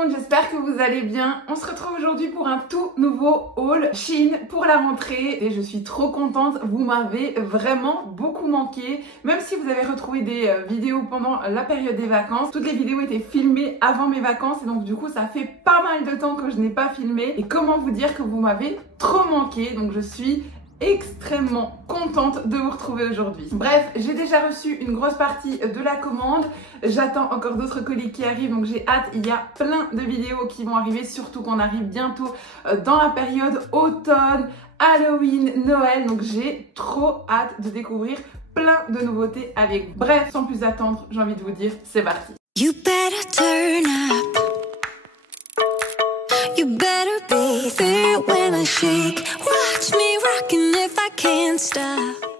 monde, j'espère que vous allez bien. On se retrouve aujourd'hui pour un tout nouveau haul Shein pour la rentrée et je suis trop contente, vous m'avez vraiment beaucoup manqué. Même si vous avez retrouvé des vidéos pendant la période des vacances, toutes les vidéos étaient filmées avant mes vacances et donc du coup ça fait pas mal de temps que je n'ai pas filmé. Et comment vous dire que vous m'avez trop manqué, donc je suis extrêmement contente de vous retrouver aujourd'hui. Bref, j'ai déjà reçu une grosse partie de la commande. J'attends encore d'autres colis qui arrivent, donc j'ai hâte. Il y a plein de vidéos qui vont arriver, surtout qu'on arrive bientôt dans la période automne, Halloween, Noël. Donc j'ai trop hâte de découvrir plein de nouveautés avec vous. Bref, sans plus attendre, j'ai envie de vous dire, c'est parti. You better turn up. You better be there when I shake. Watch me rockin' if I can't stop.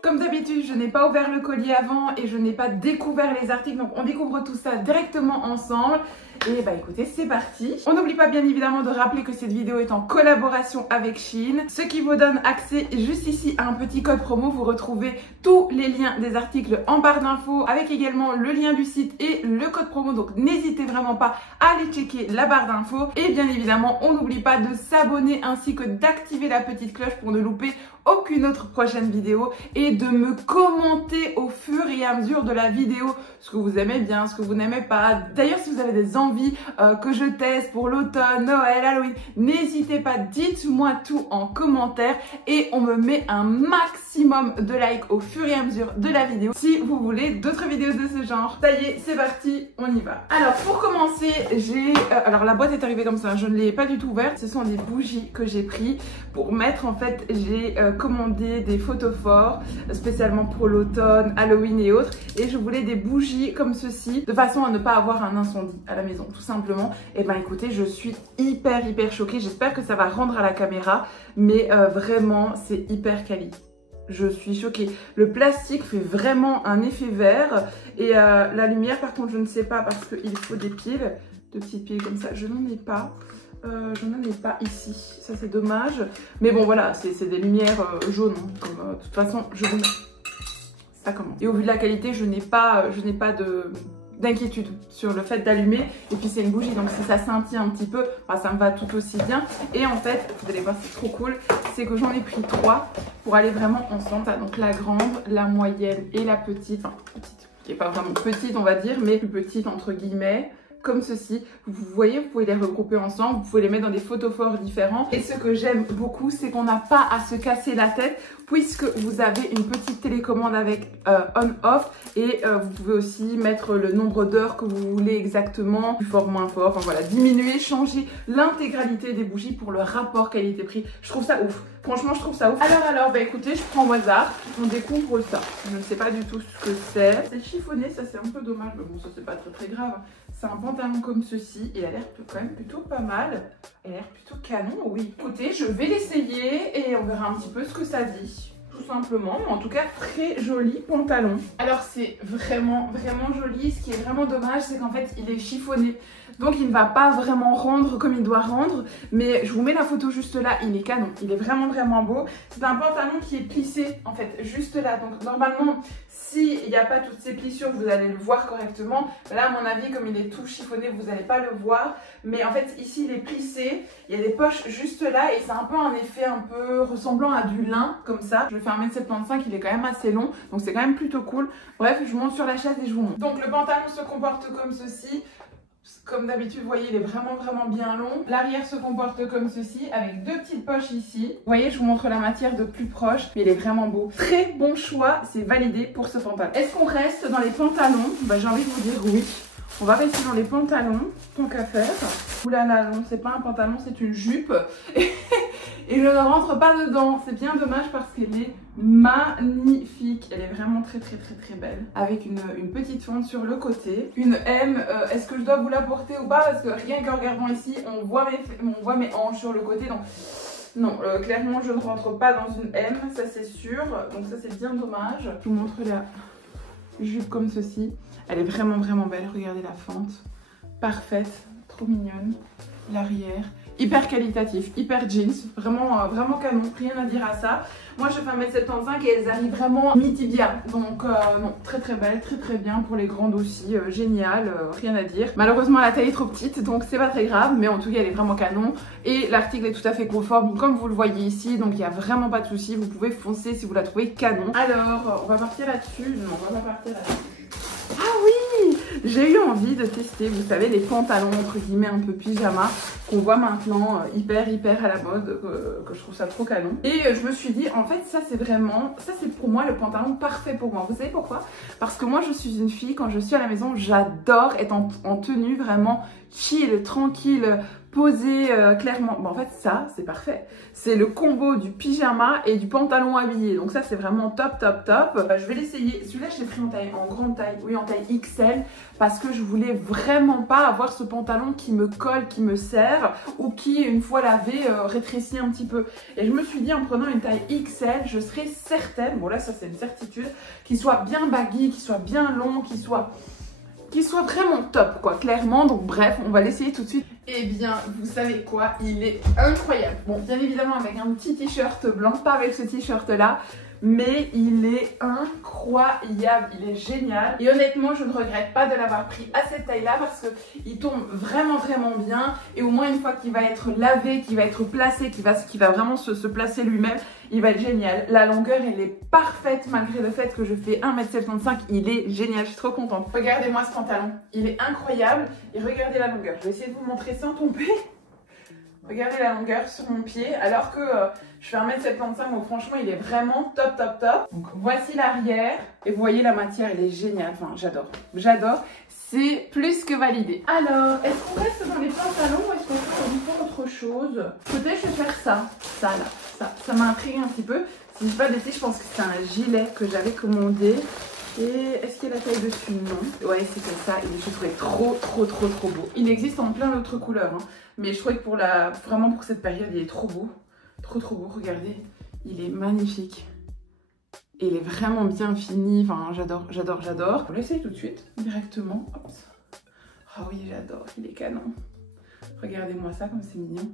Comme d'habitude, je n'ai pas ouvert le colis avant et je n'ai pas découvert les articles, donc on découvre tout ça directement ensemble. Et bah écoutez, c'est parti. On n'oublie pas bien évidemment de rappeler que cette vidéo est en collaboration avec Shein, ce qui vous donne accès juste ici à un petit code promo. Vous retrouvez tous les liens des articles en barre d'infos, avec également le lien du site et le code promo, donc n'hésitez vraiment pas à aller checker la barre d'infos. Et bien évidemment, on n'oublie pas de s'abonner ainsi que d'activer la petite cloche pour ne louper aucune autre prochaine vidéo et de me commenter au fur et à mesure de la vidéo ce que vous aimez bien, ce que vous n'aimez pas. D'ailleurs, si vous avez des envies que je teste pour l'automne, Noël, Halloween, n'hésitez pas, dites-moi tout en commentaire et on me met un maximum de likes au fur et à mesure de la vidéo si vous voulez d'autres vidéos de ce genre. Ça y est, c'est parti, on y va. Alors pour commencer, j'ai... alors la boîte est arrivée comme ça, je ne l'ai pas du tout ouverte. Ce sont des bougies que j'ai pris pour mettre, en fait, j'ai commandé des photophores spécialement pour l'automne, Halloween et autres, et je voulais des bougies comme ceci de façon à ne pas avoir un incendie à la maison tout simplement. Et ben écoutez, je suis hyper choquée, j'espère que ça va rendre à la caméra, mais vraiment c'est hyper quali. Je suis choquée. Le plastique fait vraiment un effet vert et la lumière par contre je ne sais pas parce qu'il faut des piles, de petites piles comme ça, je n'en ai pas. Je n'en ai pas ici, ça c'est dommage. Mais bon voilà, c'est des lumières jaunes. Comme, de toute façon, je vous mets ça commence. Et au vu de la qualité, je n'ai pas d'inquiétude sur le fait d'allumer. Et puis c'est une bougie, donc si ça scintille un petit peu, bah, ça me va tout aussi bien. Et en fait, vous allez voir, c'est trop cool, c'est que j'en ai pris 3 pour aller vraiment ensemble. Donc la grande, la moyenne et la petite. Enfin, petite, qui n'est pas vraiment petite on va dire, mais plus petite entre guillemets. Comme ceci, vous voyez, vous pouvez les regrouper ensemble, vous pouvez les mettre dans des photophores différents. Et ce que j'aime beaucoup, c'est qu'on n'a pas à se casser la tête puisque vous avez une petite télécommande avec on-off et vous pouvez aussi mettre le nombre d'heures que vous voulez exactement, plus fort, moins fort, enfin voilà, diminuer, changer l'intégralité des bougies pour le rapport qualité-prix. Je trouve ça ouf, franchement je trouve ça ouf. Alors, bah écoutez, je prends au hasard, on découvre ça. Je ne sais pas du tout ce que c'est. C'est chiffonné, ça c'est un peu dommage, mais bon ça c'est pas très grave. C'est un pantalon comme ceci, il a l'air quand même plutôt pas mal. Il a l'air plutôt canon, oui. Écoutez, je vais l'essayer et on verra un petit peu ce que ça dit. Tout simplement, mais en tout cas très joli pantalon. Alors c'est vraiment joli. Ce qui est vraiment dommage, c'est qu'en fait il est chiffonné, donc il ne va pas vraiment rendre comme il doit rendre. Mais je vous mets la photo juste là, il est canon, il est vraiment beau. C'est un pantalon qui est plissé en fait juste là, donc normalement s'il n'y a pas toutes ces plissures vous allez le voir correctement. Là à mon avis, comme il est tout chiffonné, vous n'allez pas le voir. Mais en fait ici il est plissé, il y a des poches juste là et c'est un peu un effet un peu ressemblant à du lin comme ça. Je fais 1m75, il est quand même assez long, donc c'est quand même plutôt cool. Bref, je monte sur la chaise et je vous montre. Donc le pantalon se comporte comme ceci. Comme d'habitude, vous voyez, il est vraiment bien long. L'arrière se comporte comme ceci, avec 2 petites poches ici. Vous voyez, je vous montre la matière de plus proche, mais il est vraiment beau. Très bon choix, c'est validé pour ce pantalon. Est-ce qu'on reste dans les pantalons? Bah, j'ai envie de vous dire oui. On va rester dans les pantalons, tant qu'à faire. Oulala, non, c'est pas un pantalon, c'est une jupe. Et je ne rentre pas dedans. C'est bien dommage parce qu'elle est magnifique. Elle est vraiment très belle. Avec une petite fente sur le côté. Une M, est-ce que je dois vous la porter ou pas? Parce que rien qu'en regardant ici, on voit mes hanches sur le côté. Donc non, clairement je ne rentre pas dans une M, ça c'est sûr. Donc ça c'est bien dommage. Je vous montre la jupe comme ceci. Elle est vraiment belle. Regardez la fente. Parfaite, trop mignonne. L'arrière. hyper qualitatif, hyper jeans, vraiment, vraiment canon, rien à dire à ça. Moi je fais 1m75 et elles arrivent vraiment mi-tibia, donc non, très très belle, très très bien pour les grandes aussi, génial, rien à dire. Malheureusement la taille est trop petite, donc c'est pas très grave, mais en tout cas elle est vraiment canon et l'article est tout à fait confort, comme vous le voyez ici, donc il n'y a vraiment pas de souci, vous pouvez foncer si vous la trouvez canon. Alors, on va partir là-dessus, non on va pas partir là-dessus. Ah oui, j'ai eu envie de tester, vous savez, les pantalons entre guillemets un peu pyjama qu'on voit maintenant hyper à la mode, que je trouve ça trop canon. Et je me suis dit, en fait, ça c'est pour moi le pantalon parfait pour moi. Vous savez pourquoi? Parce que moi je suis une fille, quand je suis à la maison, j'adore être en tenue vraiment chill, tranquille, posée clairement. Bon, en fait ça c'est parfait, c'est le combo du pyjama et du pantalon habillé, donc ça c'est vraiment top. Je vais l'essayer. Celui-là je l'ai pris en grande taille, oui, en taille XL, parce que je voulais vraiment pas avoir ce pantalon qui me colle, qui me serre, ou qui une fois lavé rétrécit un petit peu. Et je me suis dit, en prenant une taille XL, je serais certaine, bon là ça c'est une certitude, qu'il soit bien baggy, qu'il soit bien long, qu'il soit vraiment top quoi, clairement. Donc bref, on va l'essayer tout de suite. Eh bien, vous savez quoi, il est incroyable. Bon, bien évidemment avec un petit t-shirt blanc, pas avec ce t-shirt là, mais il est incroyable, il est génial. Et honnêtement, je ne regrette pas de l'avoir pris à cette taille là, parce qu'il tombe vraiment bien. Et au moins une fois qu'il va être lavé, qu'il va être placé, qu'il va vraiment se placer lui-même, il va être génial. La longueur elle est parfaite, malgré le fait que je fais 1m75, il est génial, je suis trop contente. Regardez-moi ce pantalon, il est incroyable. Et regardez la longueur, je vais essayer de vous montrer sans tomber. Regardez la longueur sur mon pied, alors que je fais 1m75, donc franchement il est vraiment top. Donc voici l'arrière, et vous voyez la matière elle est géniale, enfin j'adore, c'est plus que validé. Alors, est-ce qu'on reste dans les pantalons ou est-ce qu'on fait autre chose? Peut-être je vais faire ça m'intrigue un petit peu. Si je dis pas de bêtises, je pense que c'est un gilet que j'avais commandé. Et est-ce qu'il y a la taille dessus? Non. Ouais, c'était ça. Et je trouvais trop beau. Il existe en plein d'autres couleurs, hein. Mais je trouvais que vraiment pour cette période, il est trop beau. Trop beau. Regardez, il est magnifique. Et il est vraiment bien fini. Enfin, j'adore. On l'essaye tout de suite, directement. Hop. Ah oui, j'adore. Il est canon. Regardez-moi ça, comme c'est mignon.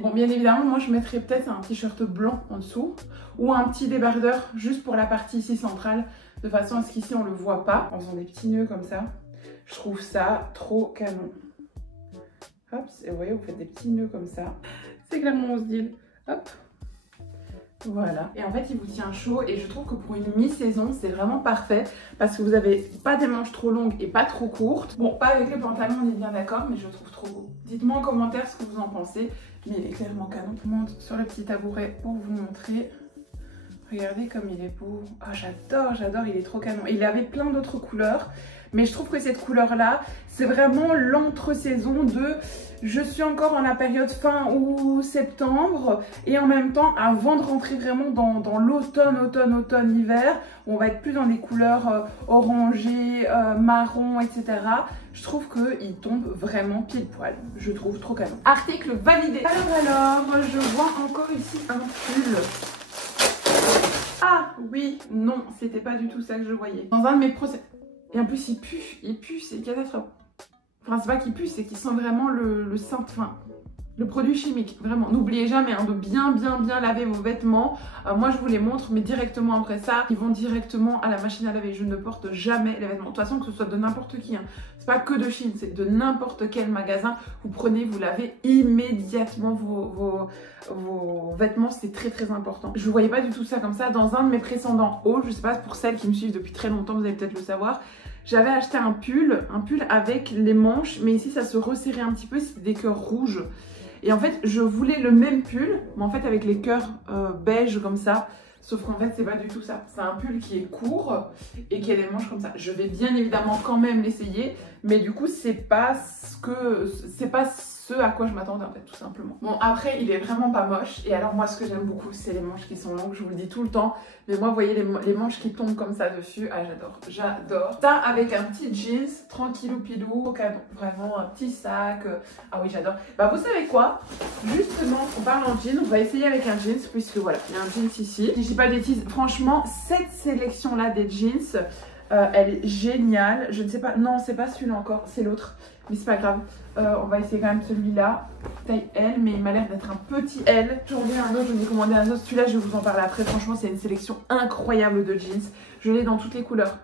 Bon, bien évidemment, moi je mettrais peut-être un t-shirt blanc en dessous ou un petit débardeur juste pour la partie ici centrale, de façon à ce qu'ici on le voit pas, en faisant des petits nœuds comme ça. Je trouve ça trop canon. Hop, et vous voyez, vous faites des petits nœuds comme ça. C'est clairement mon style. Hop. Voilà. Et en fait, il vous tient chaud et je trouve que pour une mi-saison, c'est vraiment parfait parce que vous n'avez pas des manches trop longues et pas trop courtes. Bon, pas avec les pantalons, on est bien d'accord, mais je le trouve trop beau. Dites-moi en commentaire ce que vous en pensez. Mais il est clairement canon. Je monte sur le petit tabouret pour vous montrer. Regardez comme il est beau. Ah, j'adore, il est trop canon. Il avait plein d'autres couleurs, mais je trouve que cette couleur-là, c'est vraiment l'entre-saison de... Je suis encore en la période fin août, septembre, et en même temps, avant de rentrer vraiment dans l'automne, hiver, on va être plus dans des couleurs orangées, marron, etc. Je trouve qu'il tombe vraiment pile poil. Je trouve trop canon. Article validé. Alors, je vois encore ici un pull. Ah oui, non, c'était pas du tout ça que je voyais. Dans un de mes procès... Et en plus, il pue, c'est une catastrophe. Enfin, c'est pas qu'il pue, c'est qu'il sent vraiment le produit chimique. Vraiment, n'oubliez jamais hein, de bien laver vos vêtements. Moi, je vous les montre, mais directement après ça, ils vont directement à la machine à laver. Je ne porte jamais les vêtements. De toute façon, que ce soit de n'importe qui. Hein. C'est pas que de Chine, c'est de n'importe quel magasin. Vous prenez, vous lavez immédiatement vos vêtements. C'est très important. Je ne voyais pas du tout ça comme ça. Dans un de mes précédents hauls, je sais pas, pour celles qui me suivent depuis très longtemps, vous allez peut-être le savoir. J'avais acheté un pull avec les manches, mais ici ça se resserrait un petit peu, c'était des cœurs rouges. Et en fait, je voulais le même pull, mais en fait avec les cœurs beige comme ça. Sauf qu'en fait, c'est pas du tout ça. C'est un pull qui est court et qui a des manches comme ça. Je vais bien évidemment quand même l'essayer, mais du coup, c'est pas ce à quoi je m'attendais en fait, tout simplement. Bon, après, il est vraiment pas moche. Et alors, moi, ce que j'aime beaucoup, c'est les manches qui sont longues. Je vous le dis tout le temps. Mais moi, vous voyez les manches qui tombent comme ça dessus. Ah, j'adore. Ça, avec un petit jeans, tranquillou pilou, au canon. Vraiment, un petit sac. Ah oui, j'adore. Bah, vous savez quoi? Justement, on parle en jean. On va essayer avec un jeans, puisque voilà, il y a un jeans ici. Si je dis pas de bêtises, franchement, cette sélection-là des jeans, elle est géniale. Je ne sais pas, non, c'est pas celui-là encore, c'est l'autre. Mais c'est pas grave. On va essayer quand même celui-là. taille L, mais il m'a l'air d'être un petit L. J'en ai un autre, j'en ai commandé un autre. Celui-là, je vais vous en parler après. Franchement, c'est une sélection incroyable de jeans. Je l'ai dans toutes les couleurs,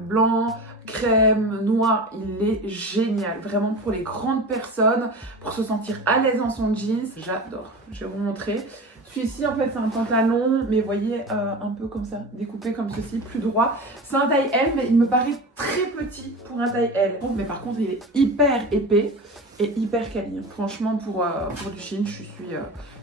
blanc, crème, noir. Il est génial, vraiment pour les grandes personnes, pour se sentir à l'aise dans son jeans. J'adore. Je vais vous montrer. Celui-ci, en fait, c'est un pantalon, mais vous voyez, un peu comme ça, découpé comme ceci, plus droit. C'est un taille L, mais il me paraît très petit pour un taille L. Mais par contre, il est hyper épais et hyper quali. Franchement, pour du jean,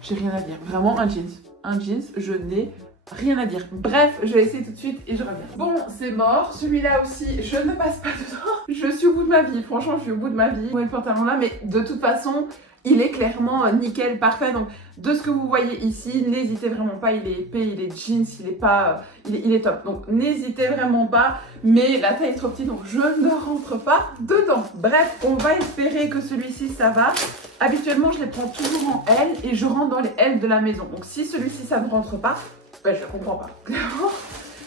j'ai rien à dire. Vraiment, un jeans, je n'ai rien à dire. Bref, je vais essayer tout de suite et je reviens. Bon, c'est mort. Celui-là aussi, je ne passe pas dedans. Je suis au bout de ma vie. Franchement, je suis au bout de ma vie. Ouais, le pantalon là, mais de toute façon, il est clairement nickel, parfait. Donc, de ce que vous voyez ici, n'hésitez vraiment pas. Il est épais, il est jeans, il est pas, il est top. Donc, n'hésitez vraiment pas. Mais la taille est trop petite, donc je ne rentre pas dedans. Bref, on va espérer que celui-ci, ça va. Habituellement, je les prends toujours en L et je rentre dans les L de la maison. Donc, si celui-ci, ça ne rentre pas, ben, je ne comprends pas. Clairement,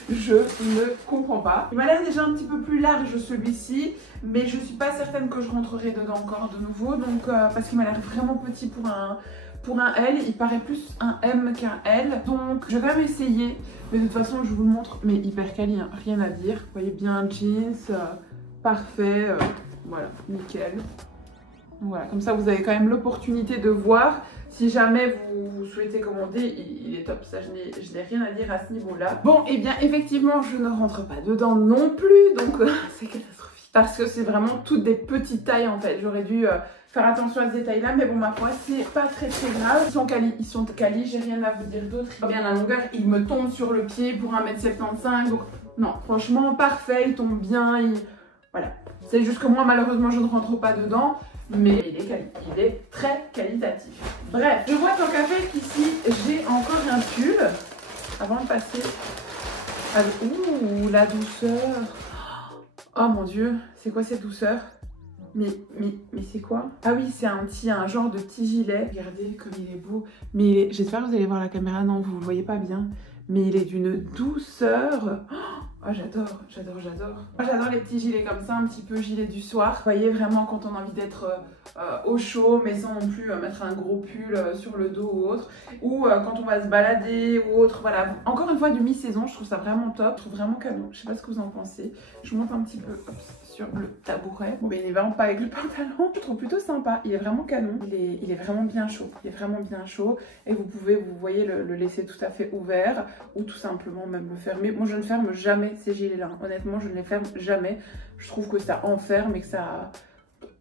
je ne comprends pas. Il m'a l'air déjà un petit peu plus large celui-ci, mais je ne suis pas certaine que je rentrerai dedans encore de nouveau. Donc, parce qu'il m'a l'air vraiment petit pour un L. Il paraît plus un M qu'un L. Donc, je vais quand même essayer. Mais de toute façon, je vous le montre. Mais hyper quali, hein, rien à dire. Vous voyez bien, jeans, parfait. Voilà, nickel. Voilà, comme ça, vous avez quand même l'opportunité de voir. Si jamais vous souhaitez commander, il est top. Ça, je n'ai rien à dire à ce niveau-là. Bon, et bien, effectivement, je ne rentre pas dedans non plus. Donc, c'est catastrophique. Parce que c'est vraiment toutes des petites tailles, en fait. J'aurais dû faire attention à ce détail-là. Mais bon, ma foi, c'est pas très grave. Ils sont quali, j'ai rien à vous dire d'autre. Bien, la longueur, il me tombe sur le pied pour 1m75. Donc, non, franchement, parfait. Il tombe bien. Voilà. C'est juste que moi, malheureusement, je ne rentre pas dedans. Mais il est très qualitatif. Bref, je vois tant qu'à faire qu'ici, j'ai encore un pull. Avant de passer à... Ouh, la douceur. Oh mon Dieu, c'est quoi cette douceur? Mais c'est quoi? Ah oui, c'est un genre de petit gilet. Regardez comme il est beau. Mais j'espère que vous allez voir la caméra. Non, vous ne le voyez pas bien. Mais il est d'une douceur. Oh, j'adore. Moi, j'adore les petits gilets comme ça, un petit peu gilet du soir. Vous voyez vraiment quand on a envie d'être au chaud, mais sans non plus mettre un gros pull sur le dos ou autre. Ou quand on va se balader ou autre. Voilà. Encore une fois, du mi-saison, je trouve ça vraiment top. Je trouve vraiment canon. Je sais pas ce que vous en pensez. Je vous montre un petit peu sur le tabouret. Bon, ben, il est vraiment pas avec le pantalon. Je trouve plutôt sympa. Il est vraiment canon. Il est vraiment bien chaud. Et vous pouvez, vous voyez, le laisser tout à fait ouvert ou tout simplement même le fermer. Moi, je ne ferme jamais ces gilets-là. Honnêtement, je ne les ferme jamais. Je trouve que ça enferme et que ça...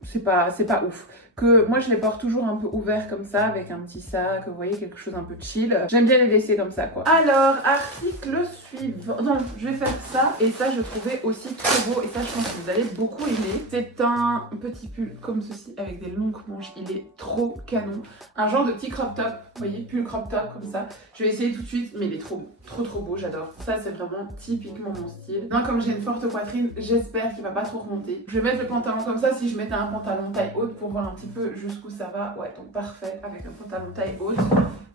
c'est pas ouf. Que moi, je les porte toujours un peu ouverts comme ça, avec un petit sac, vous voyez, quelque chose un peu chill. J'aime bien les laisser comme ça, quoi. Alors, article suivant. Non, je vais faire ça. Et ça, je trouvais aussi trop beau. Et ça, je pense que vous allez beaucoup aimer. C'est un petit pull comme ceci, avec des longues manches. Il est trop canon. Un genre de petit crop top. Vous voyez, pull crop top, comme ça. Je vais essayer tout de suite, mais il est trop beau. Trop beau, j'adore. Ça, c'est vraiment typiquement mon style. Non, comme j'ai une forte poitrine, j'espère qu'il va pas trop remonter. Je vais mettre le pantalon comme ça. Si je mettais un pantalon taille haute pour voir un petit peu jusqu'où ça va. Ouais, donc parfait avec un pantalon taille haute.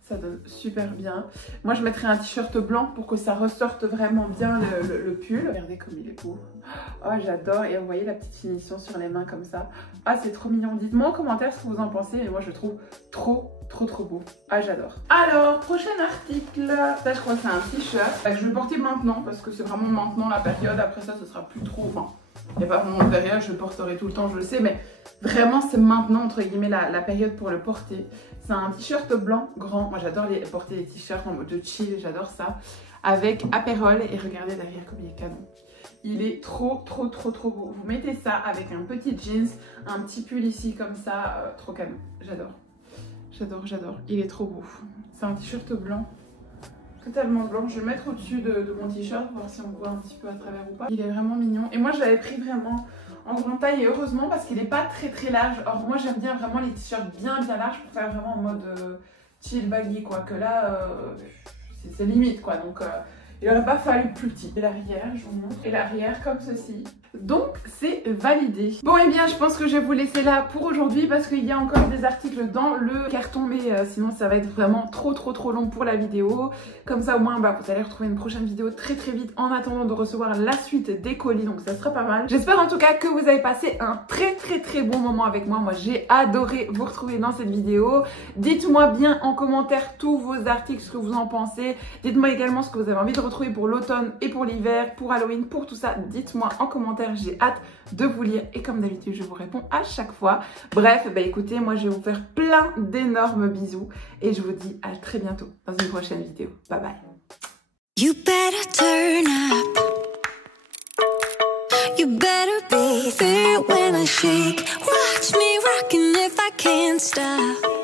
Ça donne super bien. Moi, je mettrais un t-shirt blanc pour que ça ressorte vraiment bien le pull. Regardez comme il est beau. Oh, j'adore. Et vous voyez la petite finition sur les mains comme ça. Ah, c'est trop mignon. Dites-moi en commentaire ce que vous en pensez. Mais moi, je le trouve trop beau. Ah, j'adore. Alors, prochain article. Ça, je crois que c'est un t-shirt. Je vais le porter maintenant parce que c'est vraiment maintenant la période. Après ça, ce sera plus trop... Enfin, il n'y a pas vraiment de période. Je le porterai tout le temps, je le sais. Mais vraiment, c'est maintenant, entre guillemets, la période pour le porter. C'est un t-shirt blanc grand. Moi, j'adore porter les t-shirts en mode de chill. J'adore ça. Avec apérole. Et regardez derrière comme il est canon. Il est trop beau. Vous mettez ça avec un petit jeans, un petit pull ici comme ça. Trop canon. J'adore. Il est trop beau. C'est un t-shirt blanc. Totalement blanc. Je vais le mettre au-dessus de mon t-shirt. Voir si on voit un petit peu à travers ou pas. Il est vraiment mignon. Et moi, je l'avais pris vraiment... en grande taille et heureusement parce qu'il n'est pas très large. Or moi j'aime bien vraiment les t-shirts bien larges pour faire vraiment en mode chill baggy quoi. Que là c'est limite quoi. Donc il n'aurait pas fallu plus petit. Et l'arrière, je vous montre. Et l'arrière comme ceci. Donc c'est validé. Bon et bien je pense que je vais vous laisser là pour aujourd'hui parce qu'il y a encore des articles dans le carton, mais sinon ça va être vraiment trop long pour la vidéo. Comme ça au moins vous allez retrouver une prochaine vidéo très vite en attendant de recevoir la suite des colis, donc ça sera pas mal. J'espère en tout cas que vous avez passé un très bon moment avec moi. Moi j'ai adoré vous retrouver dans cette vidéo. Dites-moi bien en commentaire tous vos articles, ce que vous en pensez. Dites-moi également ce que vous avez envie de retrouver pour l'automne et pour l'hiver, pour Halloween, pour tout ça. Dites-moi en commentaire, j'ai hâte de vous lire et comme d'habitude je vous réponds à chaque fois. Bref, écoutez, moi je vais vous faire plein d'énormes bisous et je vous dis à très bientôt dans une prochaine vidéo. Bye bye. You better turn up. You better be there when I shake. Watch me rockin' if I can't stop.